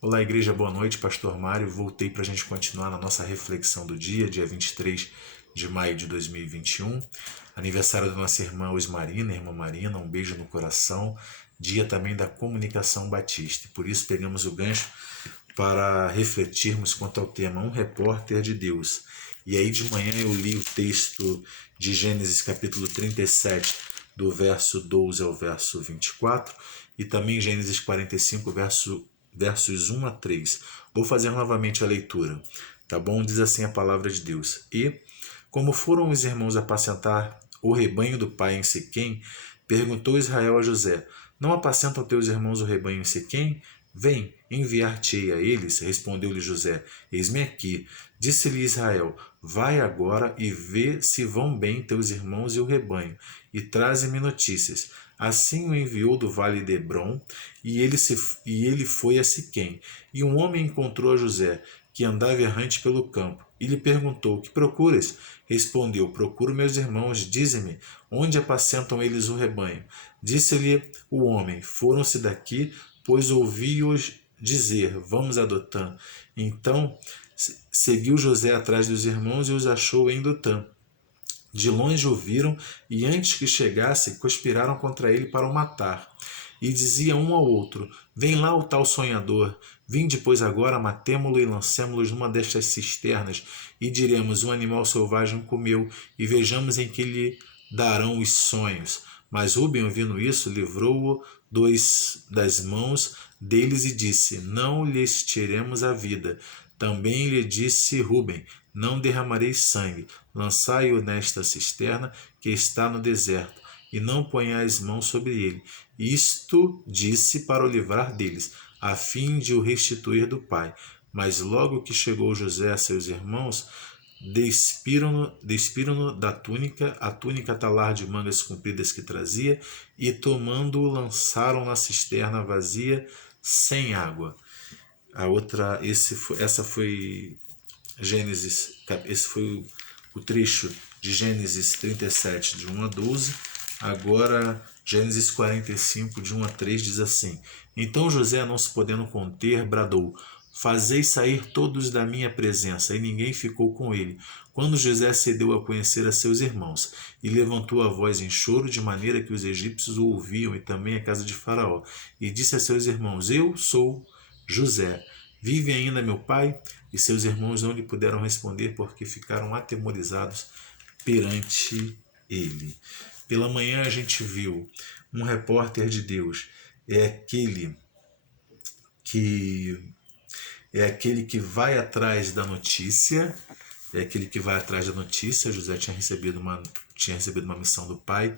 Olá, igreja, boa noite, Pastor Mário. Voltei para a gente continuar na nossa reflexão do dia 23 de maio de 2021. Aniversário da nossa irmã Osmarina, irmã Marina, um beijo no coração. Dia também da comunicação batista. Por isso, pegamos o gancho para refletirmos quanto ao tema Um Repórter de Deus. E aí, de manhã, eu li o texto de Gênesis, capítulo 37, do verso 12 ao verso 24, e também Gênesis 45, versos 1 a 3. Vou fazer novamente a leitura, tá bom? Diz assim a palavra de Deus. E, como foram os irmãos apacentar o rebanho do pai em Siquém, perguntou Israel a José: Não apacentam teus irmãos o rebanho em Siquém? Vem, enviar-te-ei a eles, respondeu-lhe José. Eis-me aqui. Disse-lhe Israel: Vai agora e vê se vão bem teus irmãos e o rebanho, e traze-me notícias. Assim o enviou do vale de Hebrom, e ele foi a Siquém. E um homem encontrou a José, que andava errante pelo campo, e lhe perguntou: Que procuras? Respondeu: Procuro meus irmãos, dize-me, onde apacentam eles o rebanho? Disse-lhe o homem: Foram-se daqui, pois ouvi-os dizer: Vamos a Dotã. Então seguiu José atrás dos irmãos e os achou em Dotã. De longe o viram, e antes que chegasse, conspiraram contra ele para o matar. E dizia um ao outro: Vem lá o tal sonhador. Vinde, pois, agora, matemo-lo e lancemo-lo numa destas cisternas, e diremos: Um animal selvagem comeu, e vejamos em que lhe darão os sonhos. Mas Rúben, ouvindo isso, livrou-o das mãos deles e disse: Não lhes tiremos a vida. Também lhe disse Rúben: Não derramareis sangue, lançai-o nesta cisterna que está no deserto, e não ponhais mão sobre ele. Isto disse para o livrar deles, a fim de o restituir do pai. Mas logo que chegou José a seus irmãos, despiram-no da túnica, a túnica talar de mangas compridas que trazia, e tomando-o lançaram na cisterna vazia, sem água. Essa foi Gênesis, esse foi o trecho de Gênesis 37, de 1 a 12. Agora, Gênesis 45, de 1 a 3, diz assim: Então José, não se podendo conter, bradou: Fazei sair todos da minha presença, e ninguém ficou com ele. Quando José se deu a conhecer a seus irmãos, e levantou a voz em choro, de maneira que os egípcios o ouviam, e também a casa de Faraó, e disse a seus irmãos: Eu sou José. Vive ainda meu pai? E seus irmãos não lhe puderam responder, porque ficaram atemorizados perante ele. Pela manhã a gente viu um repórter de Deus. É aquele que vai atrás da notícia. É aquele que vai atrás da notícia. José tinha recebido uma missão do pai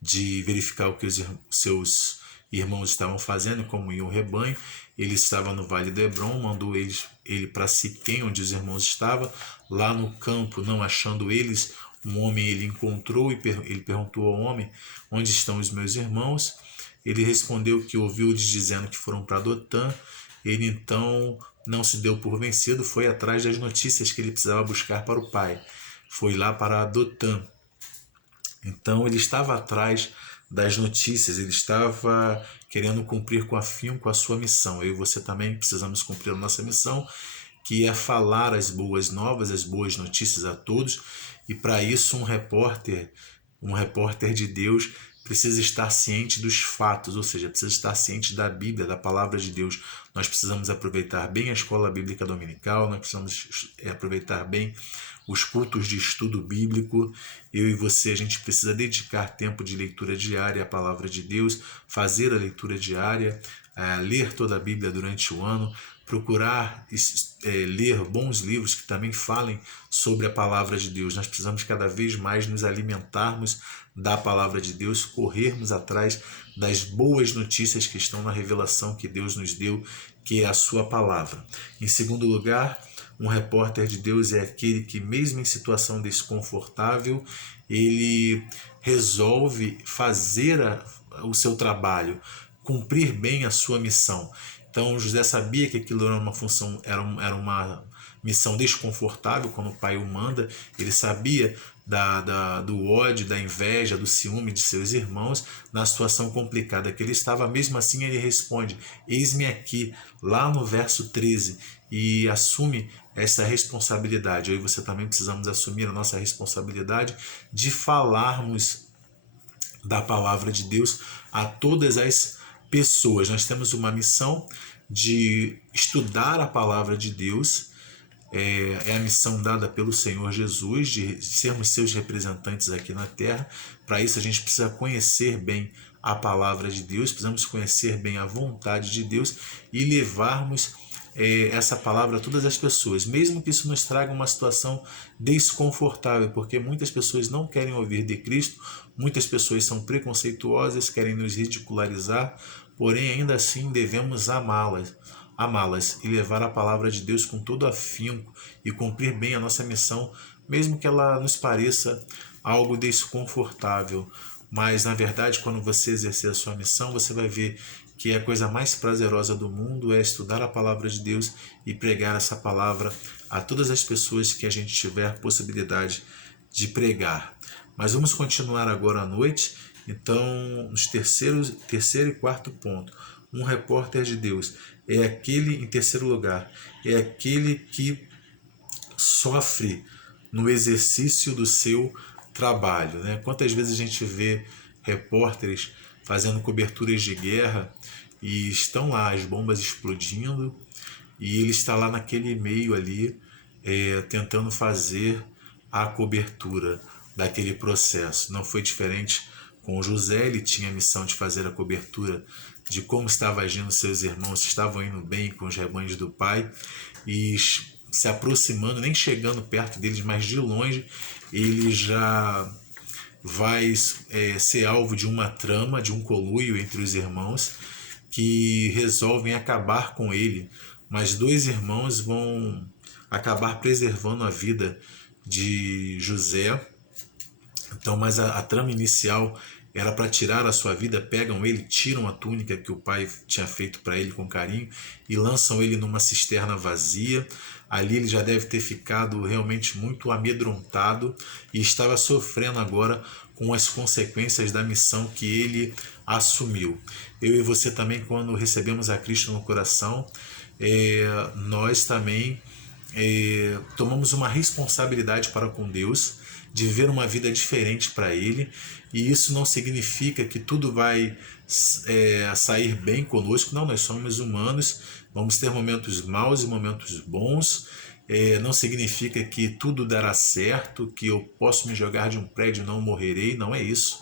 de verificar o que os seus irmãos estavam fazendo, como ia o rebanho. Ele estava no Vale do Hebrom, mandou ele para Siquém, onde os irmãos estavam. Lá no campo, não achando eles, um homem ele encontrou, e ele perguntou ao homem: Onde estão os meus irmãos? Ele respondeu que ouviu-lhes dizendo que foram para Dotã. Ele então não se deu por vencido, foi atrás das notícias que ele precisava buscar para o pai. Foi lá para Dotã. Então ele estava atrás das notícias, ele estava querendo cumprir com afinco a sua missão. Eu e você também precisamos cumprir a nossa missão, que é falar as boas novas, as boas notícias a todos. E para isso um repórter de Deus precisa estar ciente dos fatos, ou seja, precisa estar ciente da Bíblia, da palavra de Deus. Nós precisamos aproveitar bem a escola bíblica dominical, nós precisamos aproveitar bem os cultos de estudo bíblico. Eu e você, a gente precisa dedicar tempo de leitura diária à palavra de Deus, fazer a leitura diária, ler toda a Bíblia durante o ano, procurar ler bons livros que também falem sobre a palavra de Deus. Nós precisamos cada vez mais nos alimentarmos da palavra de Deus, corrermos atrás das boas notícias que estão na revelação que Deus nos deu, que é a sua palavra. Em segundo lugar, um repórter de Deus é aquele que, mesmo em situação desconfortável, ele resolve fazer o seu trabalho, cumprir bem a sua missão. Então José sabia que aquilo era uma função, era uma missão desconfortável quando o pai o manda. Ele sabia do ódio, da inveja, do ciúme de seus irmãos, na situação complicada que ele estava. Mesmo assim ele responde: eis-me aqui, lá no verso 13, e assume essa responsabilidade. Eu e você também precisamos assumir a nossa responsabilidade de falarmos da palavra de Deus a todas as pessoas. Nós temos uma missão de estudar a palavra de Deus, é a missão dada pelo Senhor Jesus, de sermos seus representantes aqui na terra. Para isso a gente precisa conhecer bem a palavra de Deus, precisamos conhecer bem a vontade de Deus e levarmos essa palavra a todas as pessoas, mesmo que isso nos traga uma situação desconfortável, porque muitas pessoas não querem ouvir de Cristo, muitas pessoas são preconceituosas, querem nos ridicularizar, porém ainda assim devemos amá-las e levar a palavra de Deus com todo afinco e cumprir bem a nossa missão, mesmo que ela nos pareça algo desconfortável. Mas na verdade, quando você exercer a sua missão, você vai ver que a coisa mais prazerosa do mundo é estudar a palavra de Deus e pregar essa palavra a todas as pessoas que a gente tiver possibilidade de pregar. Mas vamos continuar agora à noite. Então, nos terceiro e quarto ponto, um repórter de Deus é aquele, em terceiro lugar, é aquele que sofre no exercício do seu trabalho, né? Quantas vezes a gente vê repórteres fazendo coberturas de guerra e estão lá as bombas explodindo e ele está lá naquele meio ali tentando fazer a cobertura daquele processo. Não foi diferente com José, ele tinha a missão de fazer a cobertura de como estavam agindo seus irmãos, se estavam indo bem com os rebanhos do pai, e se aproximando, nem chegando perto deles, mas de longe, ele já vai ser alvo de uma trama, de um conluio entre os irmãos, que resolvem acabar com ele, mas dois irmãos vão acabar preservando a vida de José. Então, mas a trama inicial era para tirar a sua vida, pegam ele, tiram a túnica que o pai tinha feito para ele com carinho e lançam ele numa cisterna vazia. Ali ele já deve ter ficado realmente muito amedrontado e estava sofrendo agora com as consequências da missão que ele assumiu. Eu e você também, quando recebemos a Cristo no coração, nós também tomamos uma responsabilidade para com Deus, de viver uma vida diferente para Ele, e isso não significa que tudo vai sair bem conosco. Não, nós somos humanos, vamos ter momentos maus e momentos bons. Não significa que tudo dará certo, que eu posso me jogar de um prédio e não morrerei. Não é isso.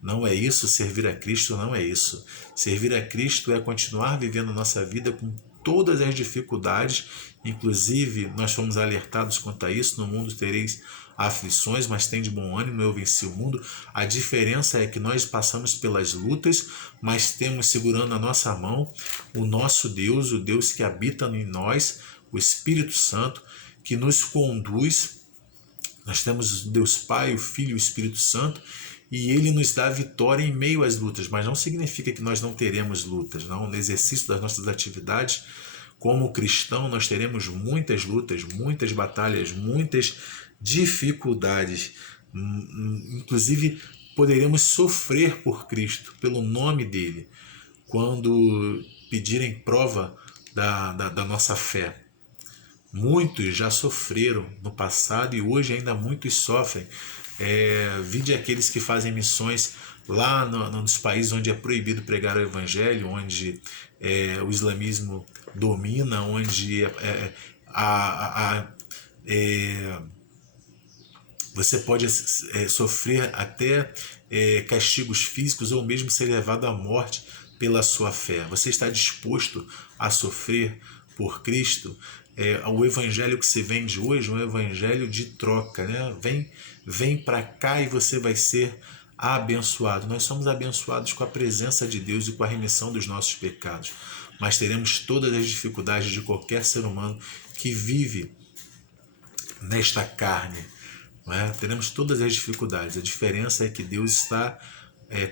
Não é isso. Servir a Cristo não é isso. Servir a Cristo é continuar vivendo a nossa vida com todas as dificuldades. Inclusive, nós fomos alertados quanto a isso: no mundo tereis aflições, mas tem de bom ânimo, eu venci o mundo. A diferença é que nós passamos pelas lutas, mas temos segurando na nossa mão o nosso Deus, o Deus que habita em nós, o Espírito Santo, que nos conduz. Nós temos Deus Pai, o Filho e o Espírito Santo, e Ele nos dá vitória em meio às lutas, mas não significa que nós não teremos lutas. Não. No exercício das nossas atividades, como cristão, nós teremos muitas lutas, muitas batalhas, muitas dificuldades. Inclusive, poderemos sofrer por Cristo, pelo nome dEle, quando pedirem prova da nossa fé. Muitos já sofreram no passado e hoje ainda muitos sofrem. Vide aqueles que fazem missões lá nos países onde é proibido pregar o evangelho, onde o islamismo domina, onde você pode sofrer até castigos físicos ou mesmo ser levado à morte pela sua fé. Você está disposto a sofrer por Cristo? O evangelho que se vende hoje é um evangelho de troca, né? Vem para cá e você vai ser abençoado. Nós somos abençoados com a presença de Deus e com a remissão dos nossos pecados, mas teremos todas as dificuldades de qualquer ser humano que vive nesta carne. Não é? Teremos todas as dificuldades. A diferença é que Deus está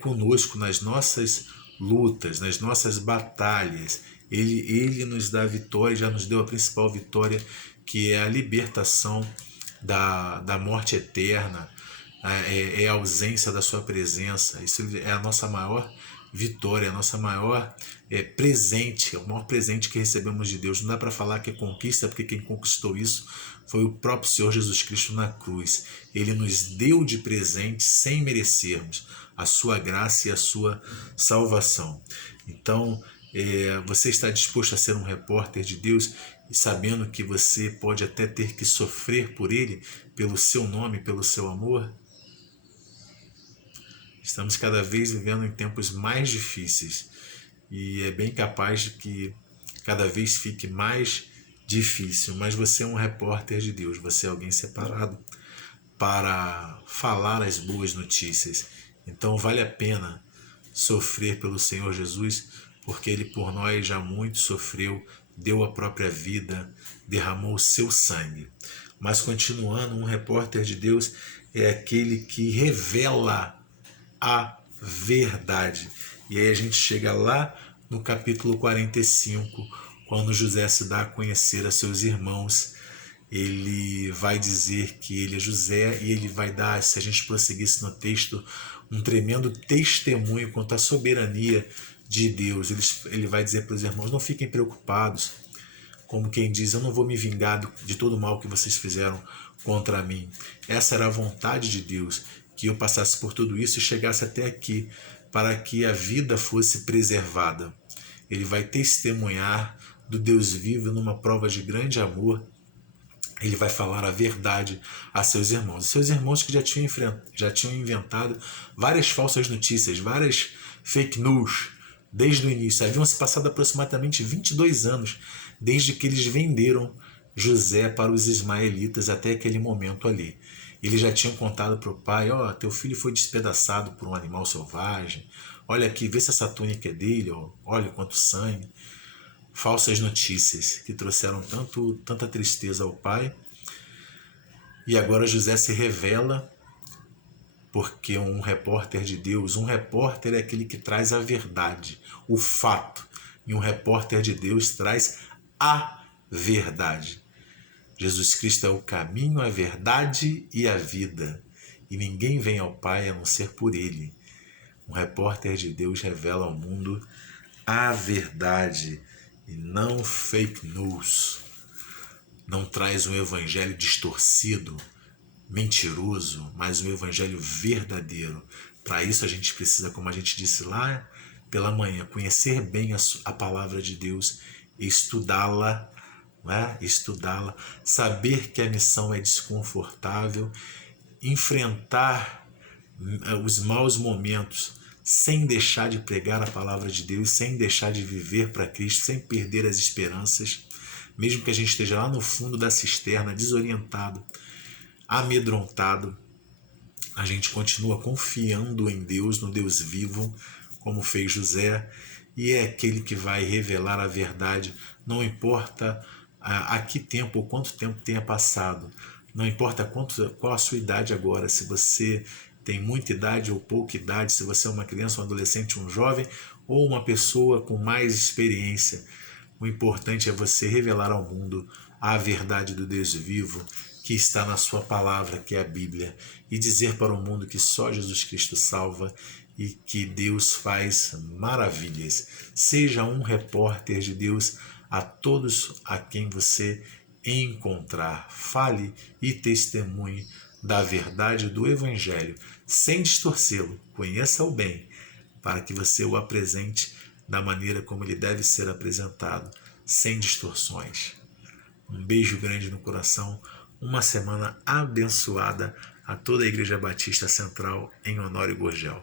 conosco nas nossas lutas, nas nossas batalhas. Ele nos dá a vitória, já nos deu a principal vitória, que é a libertação da morte eterna, é a ausência da sua presença. Isso é a nossa maior vitória, a nossa maior presente, é o maior presente que recebemos de Deus. Não dá para falar que é conquista, porque quem conquistou isso foi o próprio Senhor Jesus Cristo na cruz. Ele nos deu de presente, sem merecermos, a sua graça e a sua salvação. Então, você está disposto a ser um repórter de Deus, e sabendo que você pode até ter que sofrer por Ele, pelo seu nome, pelo seu amor? Estamos cada vez vivendo em tempos mais difíceis, e é bem capaz de que cada vez fique mais difícil, mas você é um repórter de Deus, você é alguém separado para falar as boas notícias. Então vale a pena sofrer pelo Senhor Jesus, porque Ele por nós já muito sofreu, deu a própria vida, derramou o seu sangue. Mas continuando, um repórter de Deus é aquele que revela a verdade. E aí a gente chega lá no capítulo 45, quando José se dá a conhecer a seus irmãos. Ele vai dizer que ele é José, e ele vai dar, se a gente prosseguisse no texto, um tremendo testemunho quanto à soberania de Deus. Ele vai dizer para os irmãos: não fiquem preocupados, como quem diz, eu não vou me vingar de todo o mal que vocês fizeram contra mim. Essa era a vontade de Deus, que eu passasse por tudo isso e chegasse até aqui, para que a vida fosse preservada. Ele vai testemunhar do Deus vivo numa prova de grande amor. Ele vai falar a verdade a seus irmãos. Seus irmãos que já tinham inventado várias falsas notícias, várias fake news, desde o início. Haviam se passado aproximadamente 22 anos desde que eles venderam José para os ismaelitas até aquele momento ali. Eles já tinham contado para o pai: ó, teu filho foi despedaçado por um animal selvagem, olha aqui, vê se essa túnica é dele, ó, olha quanto sangue. Falsas notícias que trouxeram tanta tristeza ao pai. E agora José se revela, porque um repórter de Deus, um repórter é aquele que traz a verdade, o fato, e um repórter de Deus traz a verdade. Jesus Cristo é o caminho, a verdade e a vida, e ninguém vem ao Pai a não ser por Ele. Um repórter de Deus revela ao mundo a verdade e não fake news. Não traz um evangelho distorcido, mentiroso, mas um evangelho verdadeiro. Para isso a gente precisa, como a gente disse lá pela manhã, conhecer bem a palavra de Deus, estudá-la, estudá-la, saber que a missão é desconfortável, enfrentar os maus momentos sem deixar de pregar a palavra de Deus, sem deixar de viver para Cristo, sem perder as esperanças, mesmo que a gente esteja lá no fundo da cisterna, desorientado, amedrontado, a gente continua confiando em Deus, no Deus vivo, como fez José, e é aquele que vai revelar a verdade, não importa a que tempo ou quanto tempo tenha passado, não importa qual a sua idade agora, se você tem muita idade ou pouca idade, se você é uma criança, um adolescente, um jovem ou uma pessoa com mais experiência. O importante é você revelar ao mundo a verdade do Deus vivo que está na sua palavra, que é a Bíblia, e dizer para o mundo que só Jesus Cristo salva e que Deus faz maravilhas. Seja um repórter de Deus a todos a quem você encontrar. Fale e testemunhe da verdade do Evangelho, sem distorcê-lo. Conheça-o bem, para que você o apresente da maneira como ele deve ser apresentado, sem distorções. Um beijo grande no coração, uma semana abençoada a toda a Igreja Batista Central em Honório Gurgel.